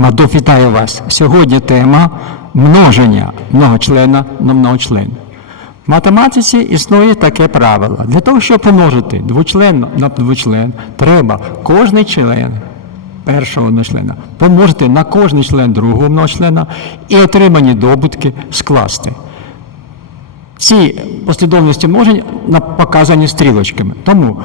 Мадов, вітаю вас. Сьогодні тема множення многочлена на многочлен. В математиці існує таке правило. Для того, щоб помножити двочлен на двочлен, треба кожний член першого одночлена помножити на кожний член другого многочлена і отримані добутки скласти. Ці послідовності множень показані стрілочками. Тому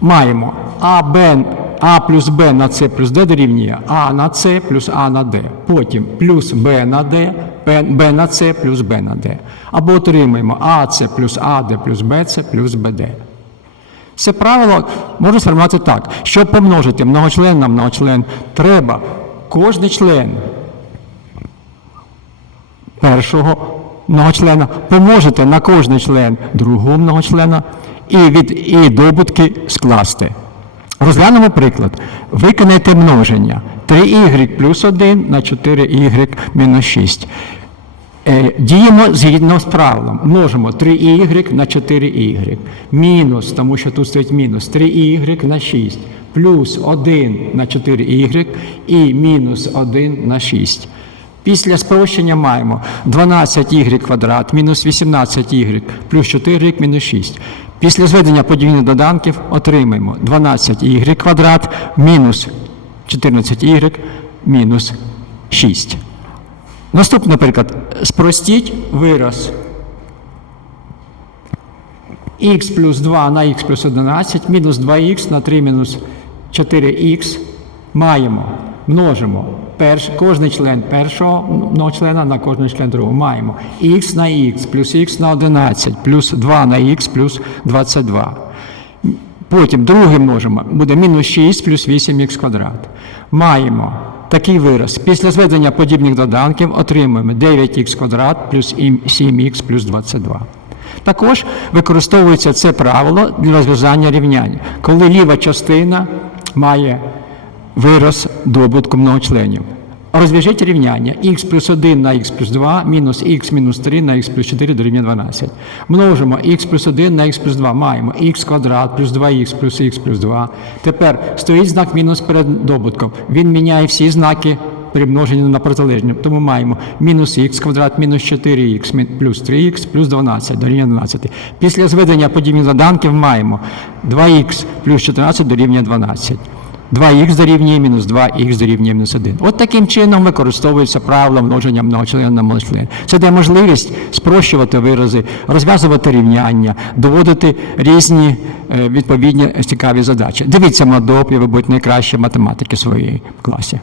маємо А, Б, А плюс Б на С плюс Д дорівнює А на С плюс А на Д. Потім плюс Б на Д, Б, на С плюс Б на Д. Або отримуємо АС плюс АД плюс БЦ плюс БД. Це правило можна сформувати так. Щоб помножити многочлен на многочлен, треба кожний член першого многочлена помножити на кожний член другого многочлена і від і добутки скласти. Розглянемо приклад. Виконайте множення 3y плюс 1 на 4y мінус 6. Е, Діємо згідно з правилом. Множимо 3y на 4y. Мінус, тому що тут стоїть мінус 3y на 6. Плюс 1 на 4y і мінус 1 на 6. Після спрощення маємо 12y квадрат мінус 18y плюс 4y мінус 6. Після зведення подібних доданків отримаємо 12y квадрат мінус 14y мінус 6. Наступний, наприклад, спростіть вираз х плюс 2 на х плюс 11 мінус 2х на 3 мінус 4х маємо, множимо перш, кожний член першого члена на кожний член другого. Маємо х на х плюс х на 11 плюс 2 на х плюс 22. Потім другий множимо, буде мінус 6 плюс 8х квадрат. Маємо такий вираз. Після зведення подібних доданків отримуємо 9х квадрат плюс 7х плюс 22. Також використовується це правило для розв'язання рівняння, коли ліва частина має вираз добутку многочленів. Розв'яжіть рівняння х плюс 1 на х плюс 2 мінус х мінус 3 на х плюс 4 дорівнює 12. Множимо х плюс 1 на х плюс 2. Маємо х квадрат плюс 2х плюс х плюс 2. Тепер стоїть знак мінус перед добутком. Він міняє всі знаки при множенні на протилежні. Тому маємо мінус х квадрат мінус 4х плюс 3х плюс 12 дорівнює 12. Після зведення подібних доданків маємо 2х плюс 14 дорівнює 12. 2х дорівнює мінус 2х дорівнює мінус 1. От таким чином використовується правило множення многочлена на многочлен. Це дає можливість спрощувати вирази, розв'язувати рівняння, доводити різні е, відповідні цікаві задачі. Дивіться мадоп, і ви будете найкращі математики в своїй класі.